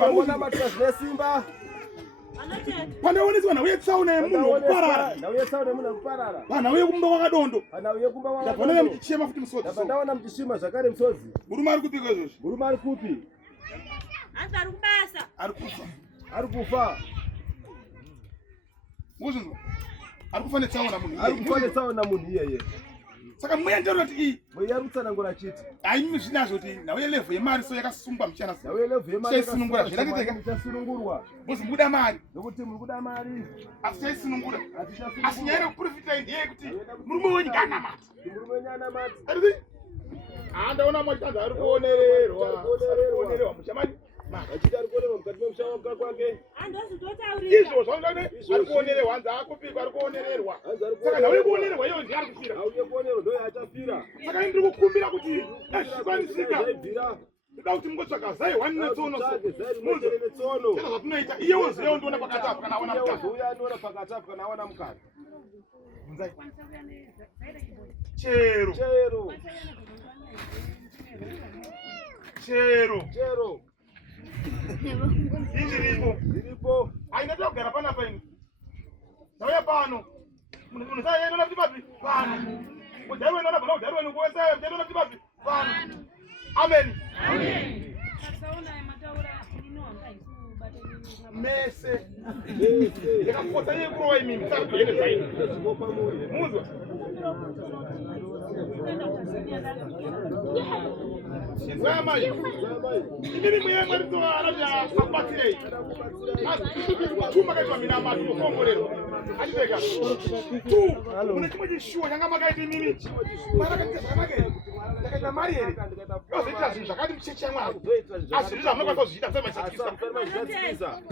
Simba mbona matazwe Simba pana wonezi wana uye tsaona muno kuparara na uye tsaona muno kuparara pana uye kumba wakadondo pana uye kumba wakadondo pana mtichema futi msodzi ndaona mtishima zvakare msodzi murume ari kupika izvo murume ari kupi anza ari kubasa ari kufa muzvinzwa ari kufa netsaona munhu ari kufa netsaona munhu iyeye saka muendero kuti mweya rutsanangura chiti aimi zvinazvo kuti nauye level yemari so yakasungwa mchana nauye level yemari yasunungura zviratideka muchasunungurwa bosi muda mari nokuti muri kuda mari asichasunungura asinyaya kuprofita ndiye kuti murume wenyu kana mati murume wenyu ana mati ari ndaona mwatanza ari kuonererwa muchamani achiti ari kuonererwa mukati memushawa kwake izvo zvaungane ari kuonererwa hanzi akupikwa ari kuonererwa saka nauye kuonererwa iyo ndiye ari kufira auye kuonererwa ndoye achafira saka ndiri kukumbira kuti zvikwanisika ndoda kuti mungotsvaga zai wani netsono tsono zvatinoita iyewo zeyo ndiona pakati apo kana aona mukadzi uye anoona pakati apo kana aona mukadzi chero chero chero chero Iripo. Aina kugara pana paini. Sauya pano. Munhu sai yena kuti papi? Pano. Mudaiwe nona bana udaiwe nokuwesa yena kuti papi? Pano. Amen. Amen. Saona mataura inoanga ikubata mese. Yakapota yekurowa imimi saka yene sai. Muzwa. Zamai. Ini mwe mwarizo araja sapatirei. Chuma kaitwa mina matu kongolero. Achipeka. Tu. Kuna chimwe chishuwa changa makaiti mimi. Mara kaita mari ere. Yose ita zvinhu zvakati mucheche mwana. Azviri zvamunokwanisa kuzviita semachikisa.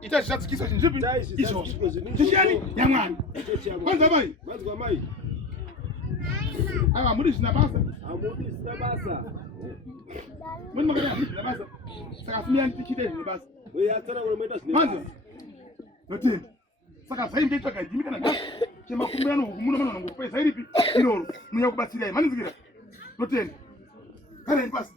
Ita zvichadzikiswa zvinhu zvipi? Izvozvo. Tichiyani? Yamwana. Kwanza mai. Vanzwa mai. Ava muri zvina basa. Amudi zvina basa. Mwenye magana zvina basa. Saka simiani tichite zvina basa. Yatsara kuti moita zvina basa. Notenda. Saka zai ngeitsva gajimi kana gasa. Chemakumbirano hukumuno mano ngokupeza iripi iroro. Munya kubatsirai. Manizikira. Notenda. Kare pasi.